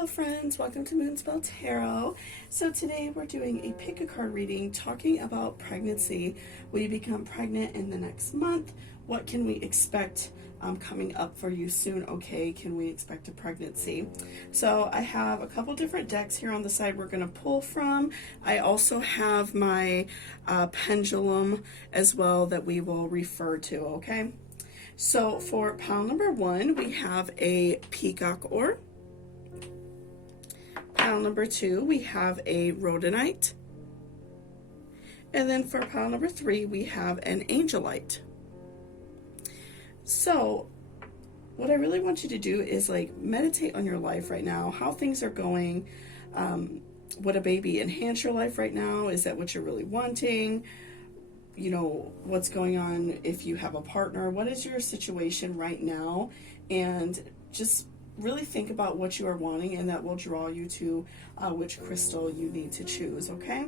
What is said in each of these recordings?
Hello friends, welcome to Moonspell Tarot. So today we're doing a pick a card reading talking about pregnancy. Will you become pregnant in the next month? What can we expect coming up for you soon? Okay, can we expect a pregnancy? So I have a couple different decks here on the side we're going to pull from. I also have my pendulum as well that we will refer to, okay? So for pile number 1, we have a peacock oar. Pile number 2, we have a rhodonite. And then for pile number 3, we have an angelite. So what I really want you to do is like meditate on your life right now, how things are going. Would a baby enhance your life right now? Is that what you're really wanting? You know, what's going on if you have a partner? What is your situation right now? And just really think about what you are wanting, and that will draw you to which crystal you need to choose, okay?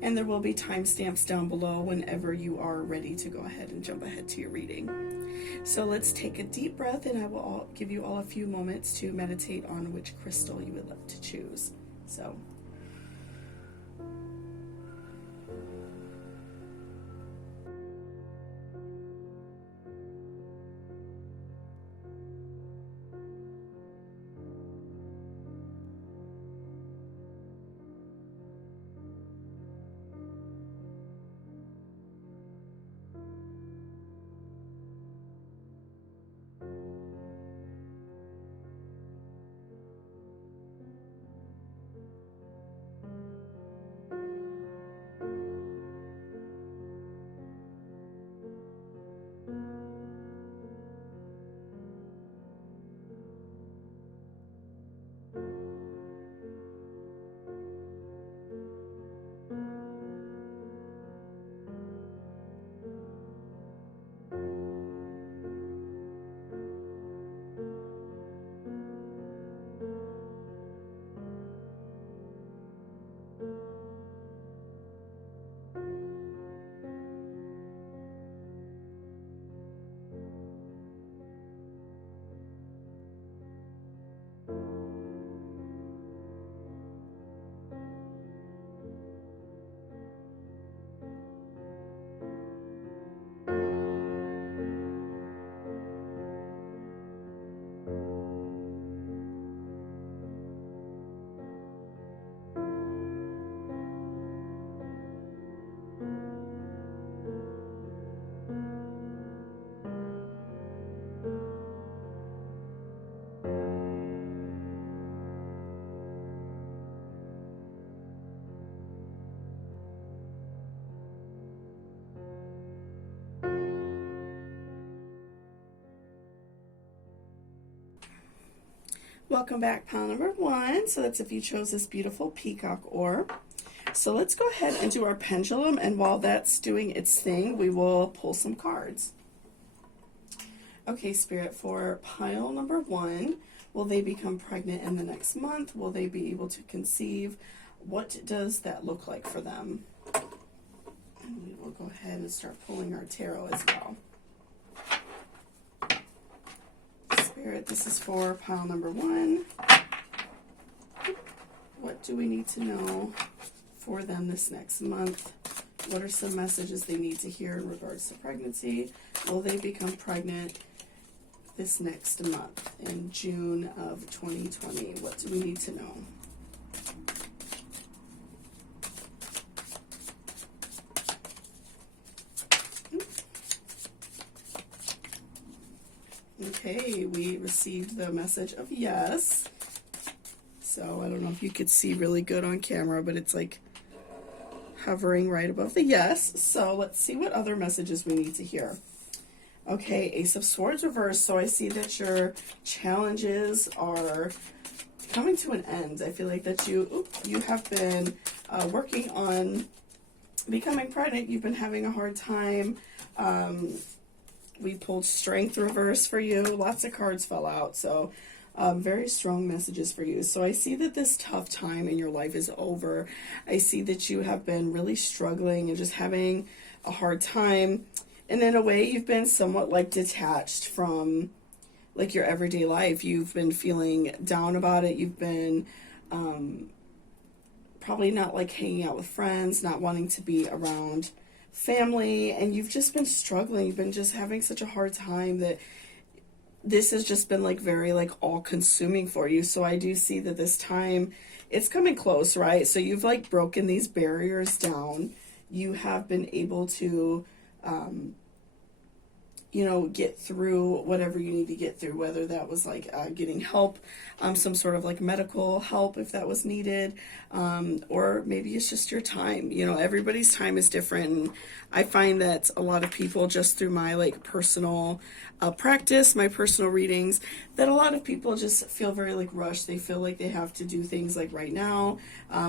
And there will be timestamps down below whenever you are ready to go ahead and jump ahead to your reading. So let's take a deep breath, and I will give you all a few moments to meditate on which crystal you would like to choose. So welcome back, pile number 1. So that's if you chose this beautiful peacock oar. So let's go ahead and do our pendulum, and while that's doing its thing, we will pull some cards. Okay, Spirit, for pile number 1, will they become pregnant in the next month? Will they be able to conceive? What does that look like for them? And we will go ahead and start pulling our tarot as well. Spirit, this is for pile number 1. What do we need to know for them this next month? What are some messages they need to hear in regards to pregnancy? Will they become pregnant this next month in June of 2020? What do we need to know? Okay, we received the message of yes. So I don't know if you could see really good on camera, but it's like hovering right above the yes. So let's see what other messages we need to hear. Okay, Ace of Swords reverse. So I see that your challenges are coming to an end. I feel like that you have been working on becoming pregnant. You've been having a hard time. We pulled Strength reverse for you. Lots of cards fell out. So very strong messages for you. So I see that this tough time in your life is over. I see that you have been really struggling and just having a hard time. And in a way, you've been somewhat like detached from like your everyday life. You've been feeling down about it. You've been probably not like hanging out with friends, not wanting to be around family, and you've just been struggling. You've been just having such a hard time that this has just been like very like all consuming for you. So I do see that this time it's coming close, right? So you've like broken these barriers down. You have been able to you know, get through whatever you need to get through, whether that was like getting help, some sort of like medical help if that was needed, or maybe it's just your time. You know, everybody's time is different. And I find that a lot of people, just through my like personal practice, my personal readings, that a lot of people just feel very like rushed. They feel like they have to do things like right now.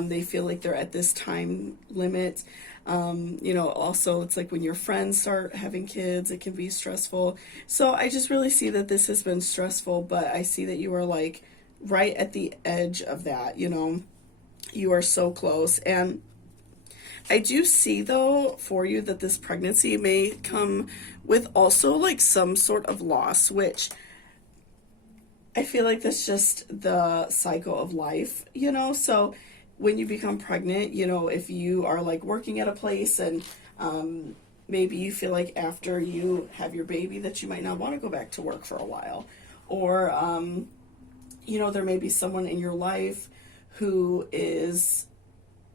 They feel like they're at this time limit. You know, also it's like when your friends start having kids, it can be stressful. So I just really see that this has been stressful, but I see that you are like right at the edge of that, you know, you are so close. And I do see though for you that this pregnancy may come with also like some sort of loss, which I feel like that's just the cycle of life, you know. So when you become pregnant, you know, if you are like working at a place and maybe you feel like after you have your baby that you might not want to go back to work for a while, or you know, there may be someone in your life who is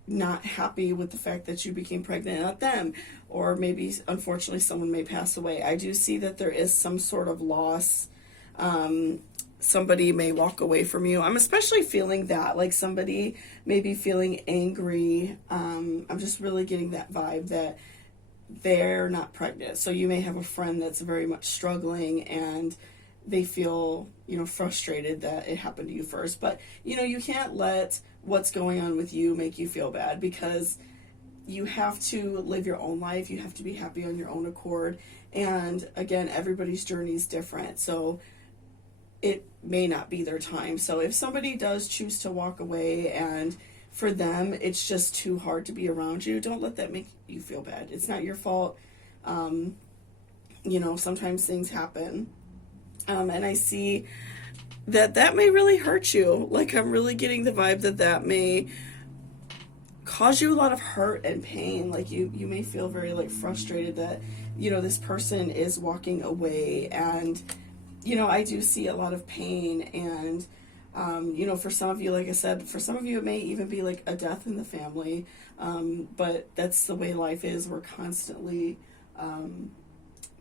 not happy with the fact that you became pregnant, not them, or maybe unfortunately someone may pass away. I do see that there is some sort of loss. Somebody may walk away from you. I'm especially feeling that, like somebody may be feeling angry. I'm just really getting that vibe that they're not pregnant. So you may have a friend that's very much struggling and they feel, you know, frustrated that it happened to you first. But, you know, you can't let what's going on with you make you feel bad, because you have to live your own life. You have to be happy on your own accord. And again, everybody's journey is different. So it may not be their time. So if somebody does choose to walk away and for them it's just too hard to be around you, don't let that make you feel bad. It's not your fault. You know, sometimes things happen. And I see that that may really hurt you. Like I'm really getting the vibe that that may cause you a lot of hurt and pain. Like you may feel very like frustrated that, you know, this person is walking away. And you know, I do see a lot of pain. And you know, for some of you, like I said, for some of you it may even be like a death in the family. But that's the way life is. We're constantly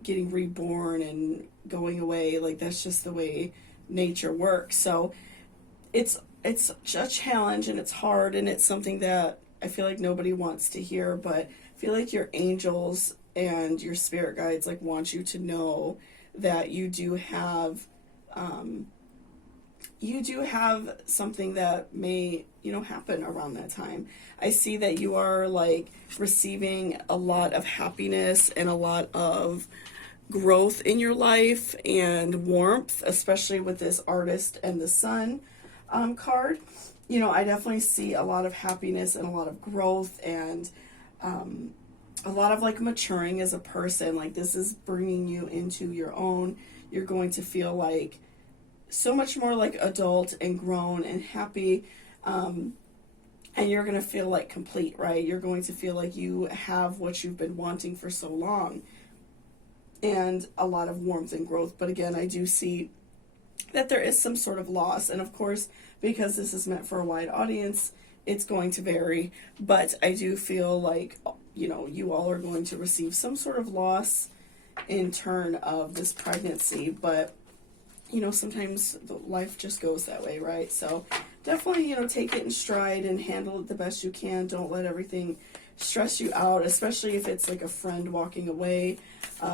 getting reborn and going away. Like that's just the way nature works. So it's a challenge, and it's hard, and it's something that I feel like nobody wants to hear, but I feel like your angels and your spirit guides like want you to know that you do have something that may, you know, happen around that time. I see that you are like receiving a lot of happiness and a lot of growth in your life and warmth, especially with this Artist and the Sun card. You know, I definitely see a lot of happiness and a lot of growth and a lot of like maturing as a person. Like this is bringing you into your own. You're going to feel like so much more like adult and grown and happy. And you're going to feel like complete, right? You're going to feel like you have what you've been wanting for so long, and a lot of warmth and growth. But again, I do see that there is some sort of loss. And of course, because this is meant for a wide audience, it's going to vary. But I do feel like, you know, you all are going to receive some sort of loss in turn of this pregnancy. But, you know, sometimes life just goes that way, right? So definitely, you know, take it in stride and handle it the best you can. Don't let everything stress you out, especially if it's like a friend walking away,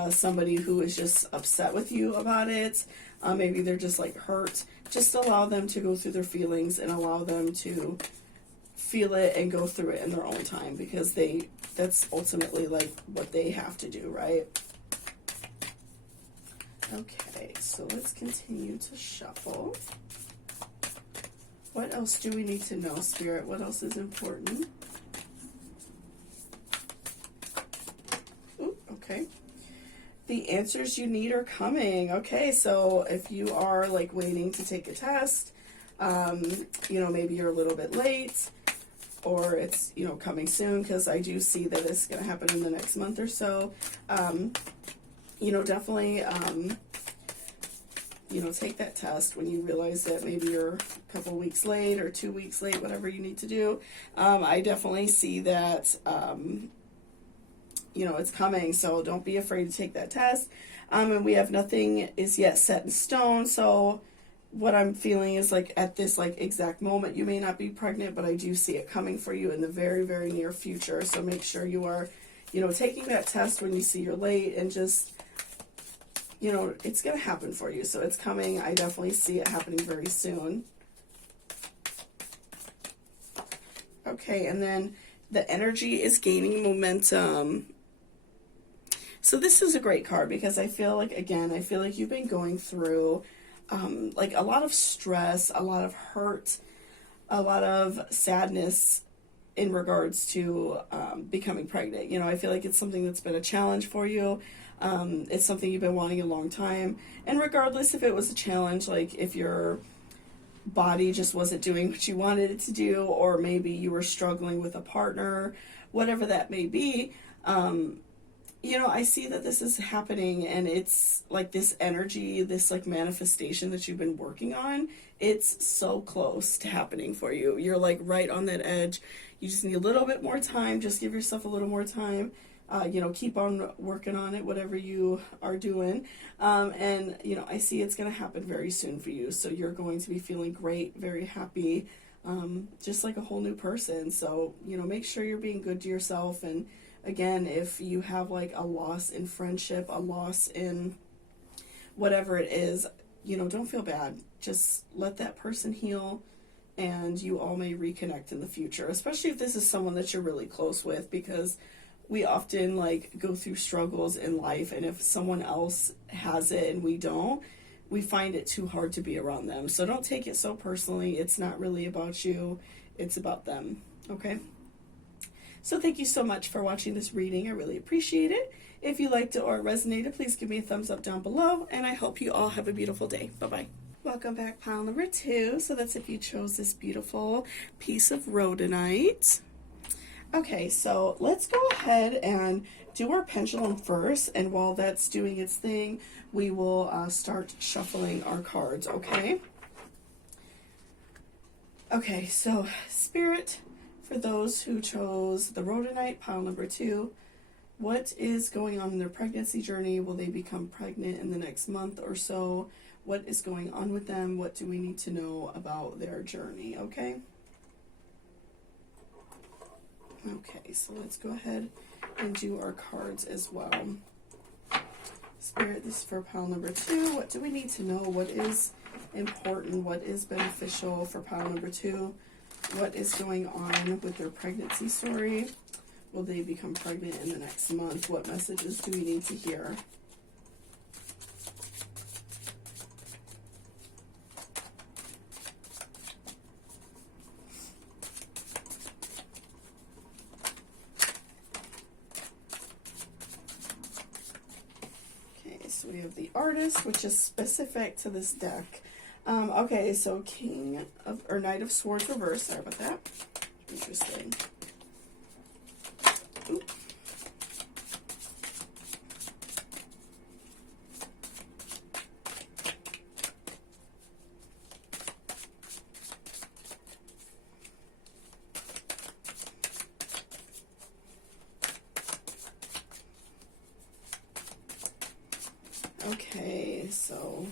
somebody who is just upset with you about it. Maybe they're just like hurt. Just allow them to go through their feelings and allow them to feel it and go through it in their own time, because that's ultimately like what they have to do, right? Okay, so let's continue to shuffle. What else do we need to know, Spirit? What else is important? Ooh, okay. The answers you need are coming. Okay, so if you are like waiting to take a test, you know, maybe you're a little bit late, or it's, you know, coming soon, because I do see that it's going to happen in the next month or so. You know, definitely, you know, take that test when you realize that maybe you're a couple weeks late or 2 weeks late, whatever you need to do. I definitely see that, you know, it's coming, so don't be afraid to take that test. And we have nothing is yet set in stone, so what I'm feeling is like at this like exact moment you may not be pregnant, but I do see it coming for you in the very, very near future. So make sure you are, you know, taking that test when you see you're late, and just, you know, it's going to happen for you. So it's coming. I definitely see it happening very soon. Okay, and then the energy is gaining momentum. So this is a great card, because I feel like, again, I feel like you've been going through like a lot of stress, a lot of hurt, a lot of sadness in regards to becoming pregnant. You know, I feel like it's something that's been a challenge for you. It's something you've been wanting a long time. And regardless if it was a challenge, like if your body just wasn't doing what you wanted it to do, or maybe you were struggling with a partner, whatever that may be, you know, I see that this is happening, and it's like this energy, this like manifestation that you've been working on. It's so close to happening for you. You're like right on that edge. You just need a little bit more time. Just give yourself a little more time. You know, keep on working on it, whatever you are doing. And, you know, I see it's going to happen very soon for you. So you're going to be feeling great, very happy, just like a whole new person. So, you know, make sure you're being good to yourself. And again, if you have like a loss in friendship, a loss in whatever it is, you know, don't feel bad. Just let that person heal, and you all may reconnect in the future, especially if this is someone that you're really close with, because we often like go through struggles in life, and if someone else has it and we don't, we find it too hard to be around them. So don't take it so personally. It's not really about you. It's about them. Okay? So thank you so much for watching this reading. I really appreciate it. If you liked it or it resonated, please give me a thumbs up down below, and I hope you all have a beautiful day. Bye-bye. Welcome back, pile number 2. So that's if you chose this beautiful piece of rhodonite. Okay, so let's go ahead and do our pendulum first, and while that's doing its thing, we will start shuffling our cards, okay? Okay, so Spirit, for those who chose the rhodonite, pile number 2, what is going on in their pregnancy journey? Will they become pregnant in the next month or so? What is going on with them? What do we need to know about their journey, okay? Okay, so let's go ahead and do our cards as well. Spirit, this is for pile number 2. What do we need to know? What is important? What is beneficial for pile number 2? What is going on with their pregnancy story? Will they become pregnant in the next month? What messages do we need to hear? So we have the Artist, which is specific to this deck. Okay, so King of, or Knight of Swords reverse. Sorry about that. Interesting. Oop. Okay, so,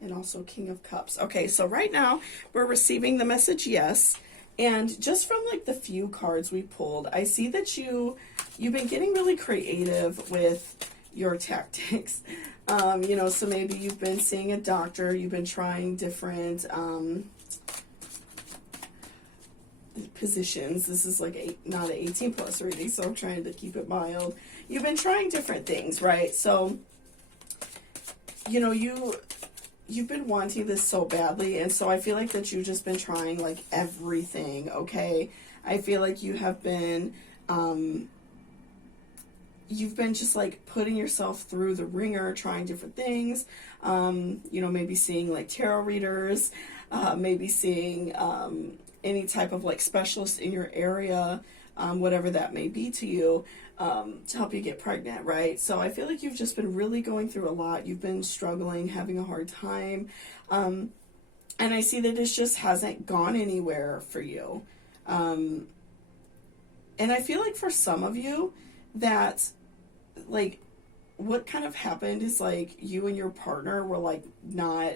and also King of Cups. Okay, so right now we're receiving the message yes, and just from like the few cards we pulled, I see that you've been getting really creative with your tactics. You know, so maybe you've been seeing a doctor, you've been trying different positions. This is like not an 18 plus reading, so I'm trying to keep it mild. You've been trying different things, right? So, you know, you've been wanting this so badly, and so I feel like that you've just been trying like everything, okay? I feel like you have been you've been just like putting yourself through the ringer, trying different things, you know, maybe seeing like tarot readers, maybe seeing any type of like specialist in your area, whatever that may be to you, to help you get pregnant, right? So I feel like you've just been really going through a lot. You've been struggling, having a hard time, and I see that this just hasn't gone anywhere for you. And I feel like for some of you that, like, what kind of happened is, like, you and your partner were, like, not,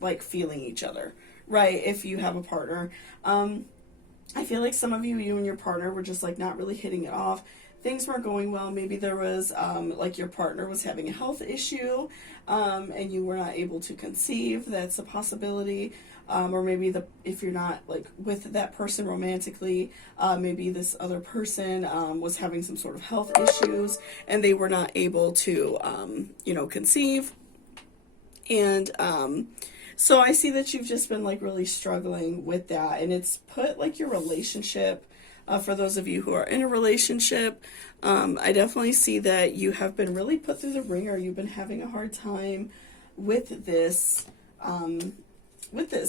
like, feeling each other, right? If you have a partner. I feel like some of you and your partner were just, like, not really hitting it off. Things weren't going well. Maybe there was, like, your partner was having a health issue, and you were not able to conceive. That's a possibility. Or maybe if you're not like with that person romantically, maybe this other person was having some sort of health issues and they were not able to, you know, conceive. And so I see that you've just been like really struggling with that, and it's put like your relationship. For those of you who are in a relationship, I definitely see that you have been really put through the ringer. You've been having a hard time with this.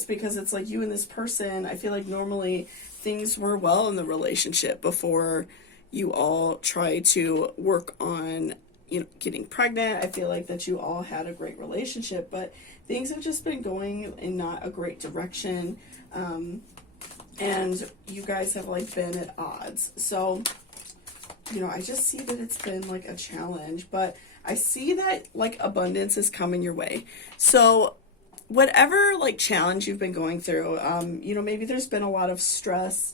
Because it's like you and this person, I feel like normally things were well in the relationship before you all try to work on, you know, getting pregnant. I feel like that you all had a great relationship, but things have just been going in not a great direction, and you guys have like been at odds. So, you know, I just see that it's been like a challenge, but I see that like abundance is coming your way. So whatever like challenge you've been going through, you know, maybe there's been a lot of stress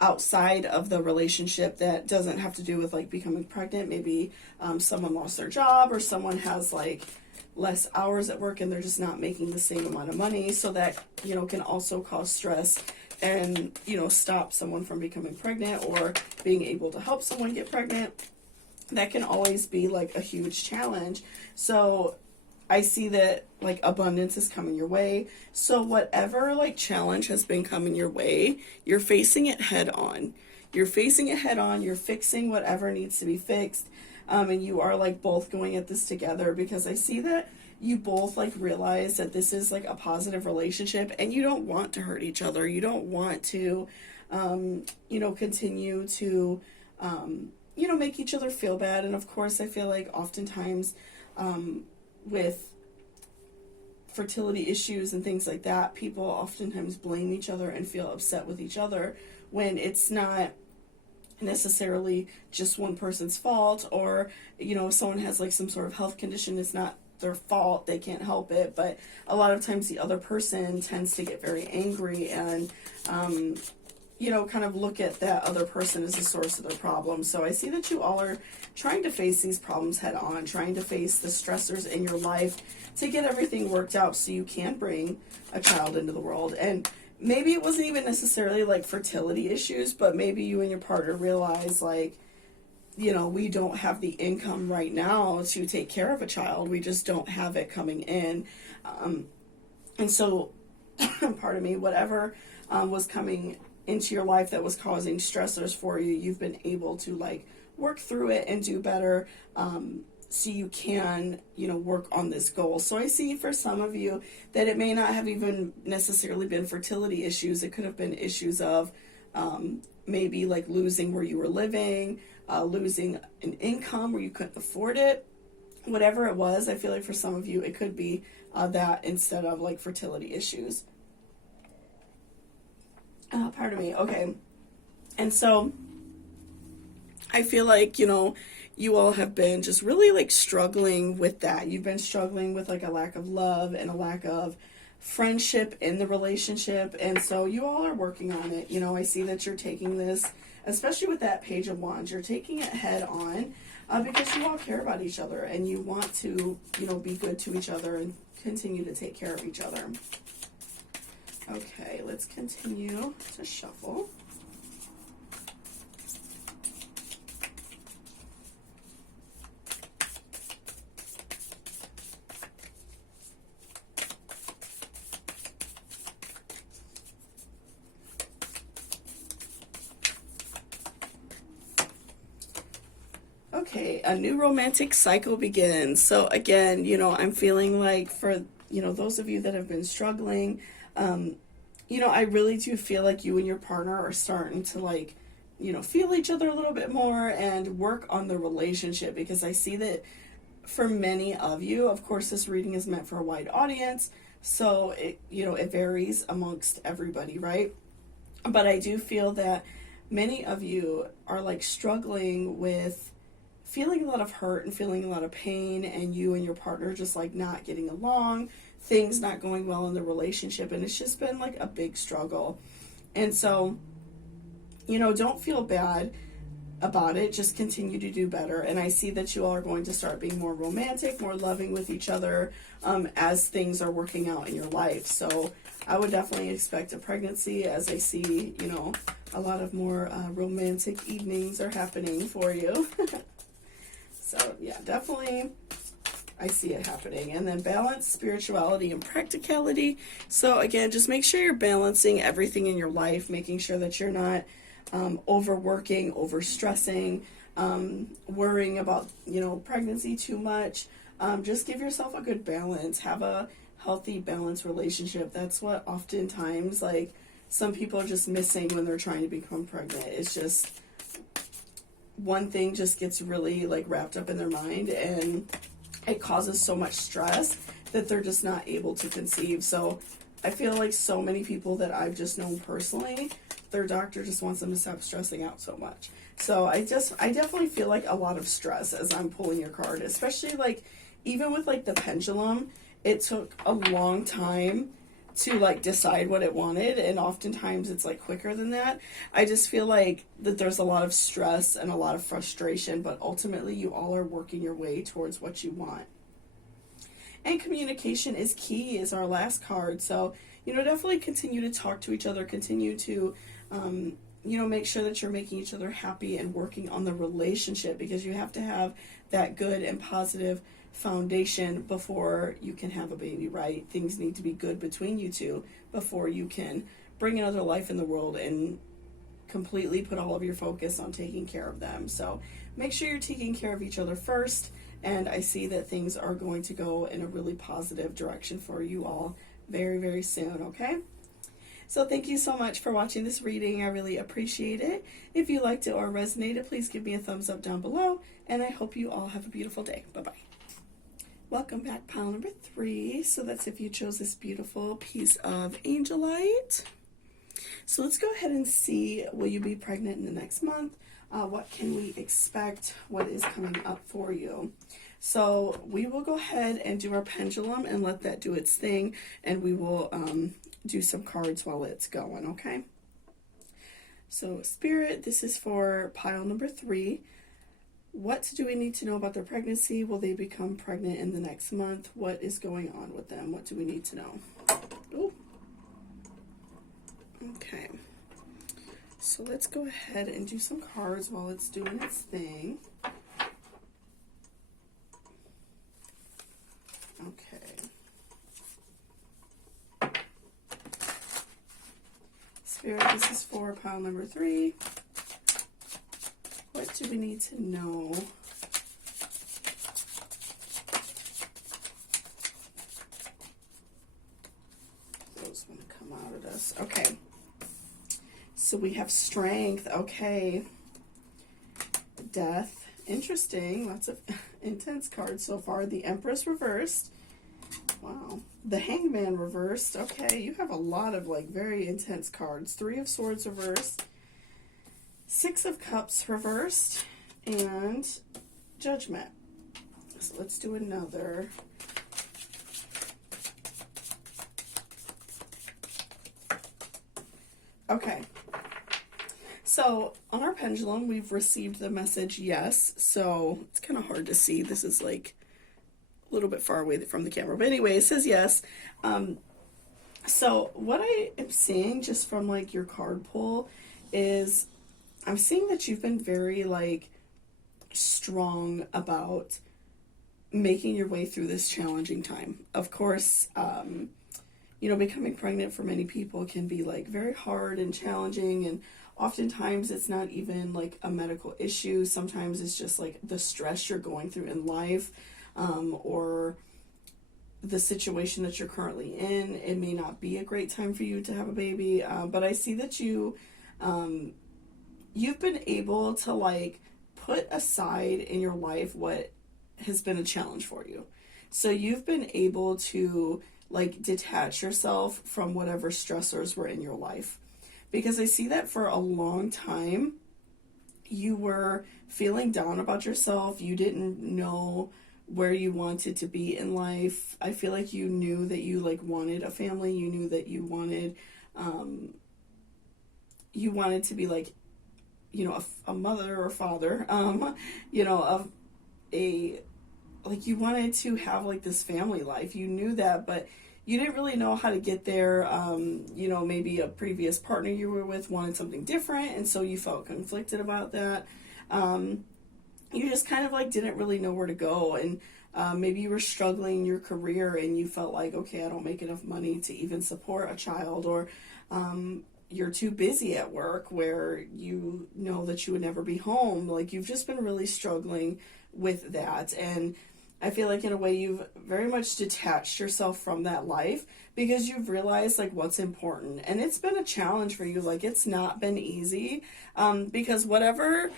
outside of the relationship that doesn't have to do with like becoming pregnant. Maybe someone lost their job, or someone has like less hours at work and they're just not making the same amount of money. So that, you know, can also cause stress and, you know, stop someone from becoming pregnant or being able to help someone get pregnant. That can always be like a huge challenge. So I see that like abundance is coming your way. So whatever like challenge has been coming your way, you're facing it head on. You're facing it head on. You're fixing whatever needs to be fixed. And you are like both going at this together, because I see that you both like realize that this is like a positive relationship and you don't want to hurt each other. You don't want to, you know, continue to, you know, make each other feel bad. And of course, I feel like oftentimes, with fertility issues and things like that, people oftentimes blame each other and feel upset with each other when it's not necessarily just one person's fault. Or, you know, if someone has like some sort of health condition, it's not their fault, they can't help it, but a lot of times the other person tends to get very angry and you know, kind of look at that other person as the source of their problem. So I see that you all are trying to face these problems head on, trying to face the stressors in your life to get everything worked out so you can bring a child into the world. And maybe it wasn't even necessarily like fertility issues, but maybe you and your partner realize like, you know, we don't have the income right now to take care of a child. We just don't have it coming in. And so, pardon me, whatever was coming into your life that was causing stressors for you, you've been able to like work through it and do better, so you can, you know, work on this goal. So I see for some of you that it may not have even necessarily been fertility issues. It could have been issues of maybe like losing where you were living, losing an income where you couldn't afford it. Whatever it was, I feel like for some of you it could be that instead of like fertility issues. Pardon me. Okay. And so I feel like, you know, you all have been just really like struggling with that. You've been struggling with like a lack of love and a lack of friendship in the relationship. And so you all are working on it. You know, I see that you're taking this, especially with that Page of Wands, you're taking it head on because you all care about each other and you want to, you know, be good to each other and continue to take care of each other. Okay, let's continue to shuffle. Okay, a new romantic cycle begins. So again, I'm feeling like for, those of you that have been struggling, I really do feel like you and your partner are starting to like, feel each other a little bit more and work on the relationship, because I see that for many of you, of course, this reading is meant for a wide audience, so it varies amongst everybody, right? But I do feel that many of you are like struggling with feeling a lot of hurt and feeling a lot of pain, and you and your partner just like not getting along, things not going well in the relationship, and it's just been like a big struggle. And so, don't feel bad about it, just continue to do better. And I see that you all are going to start being more romantic, more loving with each other as things are working out in your life. So I would definitely expect a pregnancy, as I see, a lot of more romantic evenings are happening for you. So yeah, definitely I see it happening. And then balance, spirituality, and practicality. So again, just make sure you're balancing everything in your life, making sure that you're not overworking, overstressing, worrying about, pregnancy too much. Just give yourself a good balance. Have a healthy, balanced relationship. That's what oftentimes, like, some people are just missing when they're trying to become pregnant. It's just one thing just gets really, like, wrapped up in their mind, and it causes so much stress that they're just not able to conceive. So I feel like so many people that I've just known personally, their doctor just wants them to stop stressing out so much. So I definitely feel like a lot of stress as I'm pulling your card, especially like even with like the pendulum, it took a long time to like decide what it wanted, and oftentimes it's like quicker than that. I just feel like that there's a lot of stress and a lot of frustration, but ultimately you all are working your way towards what you want. And communication is key is our last card. So, definitely continue to talk to each other, continue to, make sure that you're making each other happy and working on the relationship, because you have to have that good and positive foundation before you can have a baby, right? Things need to be good between you two before you can bring another life in the world and completely put all of your focus on taking care of them. So make sure you're taking care of each other first, and I see that things are going to go in a really positive direction for you all very, very soon, okay? So thank you so much for watching this reading. I really appreciate it. If you liked it or resonated, please give me a thumbs up down below, and I hope you all have a beautiful day. Bye-bye. Welcome back, pile number 3. So that's if you chose this beautiful piece of angelite. So let's go ahead and see, will you be pregnant in the next month? What can we expect? What is coming up for you? So we will go ahead and do our pendulum and let that do its thing, and we will do some cards while it's going, okay? So Spirit, this is for pile number 3. What do we need to know about their pregnancy? Will they become pregnant in the next month? What is going on with them? What do we need to know? Ooh. Okay. So let's go ahead and do some cards while it's doing its thing. Okay. Spirit, this is for pile number 3. What do we need to know? Those want to come out of this. Okay. So we have strength. Okay. Death. Interesting. Lots of intense cards so far. The Empress reversed. Wow. The Hangman reversed. Okay. You have a lot of like very intense cards. 3 of Swords reversed. 6 of Cups reversed, and Judgment. So let's do another. Okay. So on our pendulum, we've received the message yes. So it's kind of hard to see. This is like a little bit far away from the camera. But anyway, it says yes. So what I am seeing just from like your card pull is I'm seeing that you've been very, like, strong about making your way through this challenging time. Of course, you know, becoming pregnant for many people can be like very hard and challenging, and oftentimes it's not even like a medical issue. Sometimes it's just like the stress you're going through in life, or the situation that you're currently in. It may not be a great time for you to have a baby, but I see that you've been able to like put aside in your life what has been a challenge for you. So you've been able to like detach yourself from whatever stressors were in your life. Because I see that for a long time, you were feeling down about yourself. You didn't know where you wanted to be in life. I feel like you knew that you like wanted a family. You knew that you wanted to be like, you know, a mother or father, you know, of a, like you wanted to have like this family life. You knew that, but you didn't really know how to get there. You know, maybe a previous partner you were with wanted something different, and so you felt conflicted about that. You just kind of like didn't really know where to go, and maybe you were struggling in your career and you felt like, okay, I don't make enough money to even support a child, or you're too busy at work where you know that you would never be home. Like you've just been really struggling with that, and I feel like in a way you've very much detached yourself from that life because you've realized like what's important. And it's been a challenge for you. Like it's not been easy, because whatever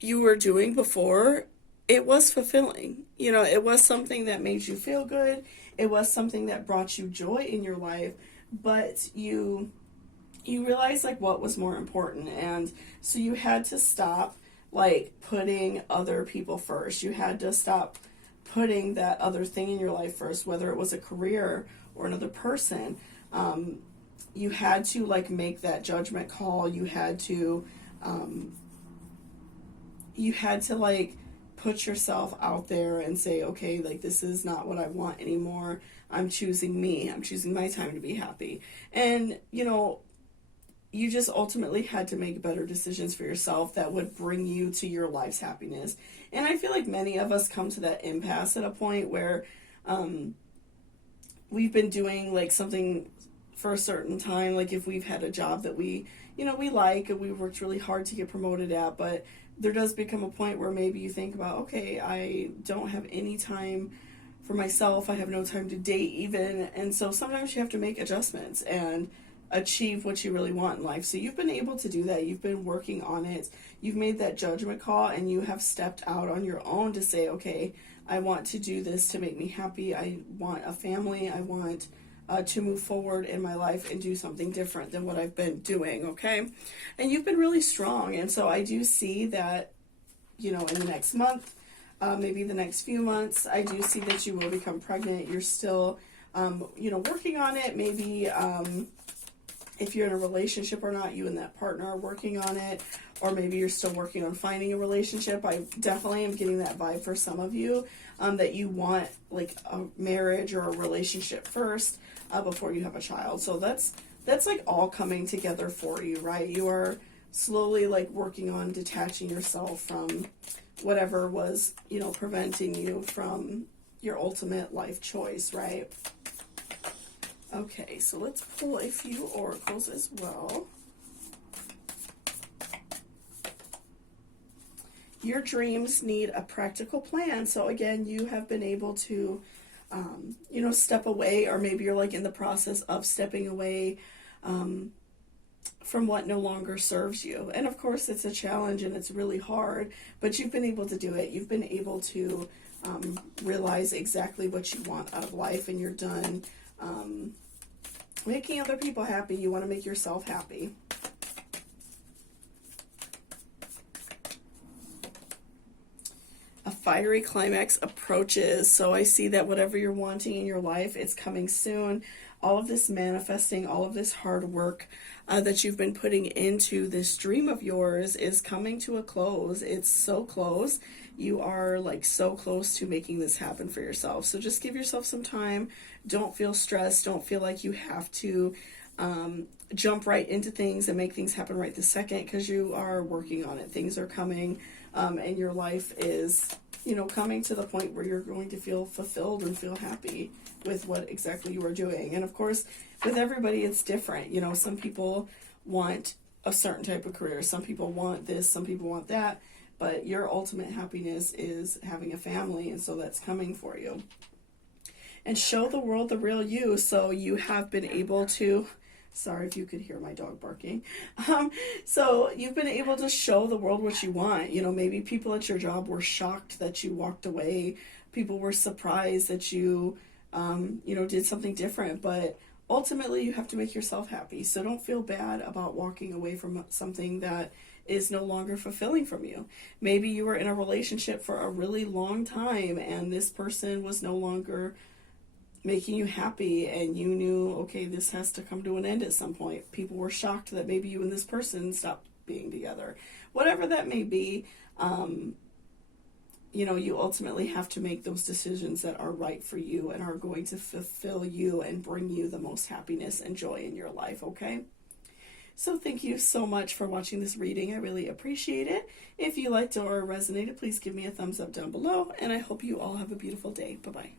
you were doing before, it was fulfilling. You know, it was something that made you feel good. It was something that brought you joy in your life, but you realized like what was more important. And so you had to stop like putting other people first. You had to stop putting that other thing in your life first, whether it was a career or another person. You had to like make that judgment call. You had to like put yourself out there and say, okay, like this is not what I want anymore. I'm choosing me. I'm choosing my time to be happy. And, you know, you just ultimately had to make better decisions for yourself that would bring you to your life's happiness. And I feel like many of us come to that impasse at a point where we've been doing like something for a certain time. Like if we've had a job that we like and we worked really hard to get promoted at, but there does become a point where maybe you think about, okay, I don't have any time for myself. I have no time to date even. And so sometimes you have to make adjustments and achieve what you really want in life. So you've been able to do that. You've been working on it. You've made that judgment call, and you have stepped out on your own to say, okay, I want to do this to make me happy. I want a family. I want to move forward in my life and do something different than what I've been doing, okay? And you've been really strong. And so I do see that, you know, in the next month, maybe the next few months, I do see that you will become pregnant. You're still, you know, working on it. Maybe if you're in a relationship or not, you and that partner are working on it, or maybe you're still working on finding a relationship. I definitely am getting that vibe for some of you, that you want like a marriage or a relationship first before you have a child. So that's like all coming together for you, right? You are slowly like working on detaching yourself from whatever was, you know, preventing you from your ultimate life choice, right? Okay, so let's pull a few oracles as well. Your dreams need a practical plan. So again, you have been able to, you know, step away, or maybe you're like in the process of stepping away from what no longer serves you. And of course, it's a challenge and it's really hard, but you've been able to do it. You've been able to realize exactly what you want out of life, and you're done making other people happy. You want to make yourself happy. A fiery climax approaches. So I see that whatever you're wanting in your life, it's coming soon. All of this manifesting, all of this hard work that you've been putting into this dream of yours is coming to a close. It's so close. You are like so close to making this happen for yourself. So just give yourself some time. Don't feel stressed. Don't feel like you have to jump right into things and make things happen right this second, because you are working on it. Things are coming, and your life is coming to the point where you're going to feel fulfilled and feel happy with what exactly you are doing. And of course, with everybody, it's different. Some people want a certain type of career. Some people want this, some people want that. But your ultimate happiness is having a family, and so that's coming for you. And show the world the real you. So you have been able to, sorry if you could hear my dog barking. So you've been able to show the world what you want. Maybe people at your job were shocked that you walked away. People were surprised that you, did something different. But ultimately, you have to make yourself happy. So don't feel bad about walking away from something that is no longer fulfilling from you. Maybe you were in a relationship for a really long time and this person was no longer making you happy, and you knew, okay, this has to come to an end at some point. People were shocked that maybe you and this person stopped being together. Whatever that may be, you ultimately have to make those decisions that are right for you and are going to fulfill you and bring you the most happiness and joy in your life, okay? So thank you so much for watching this reading. I really appreciate it. If you liked or resonated, please give me a thumbs up down below, and I hope you all have a beautiful day. Bye-bye.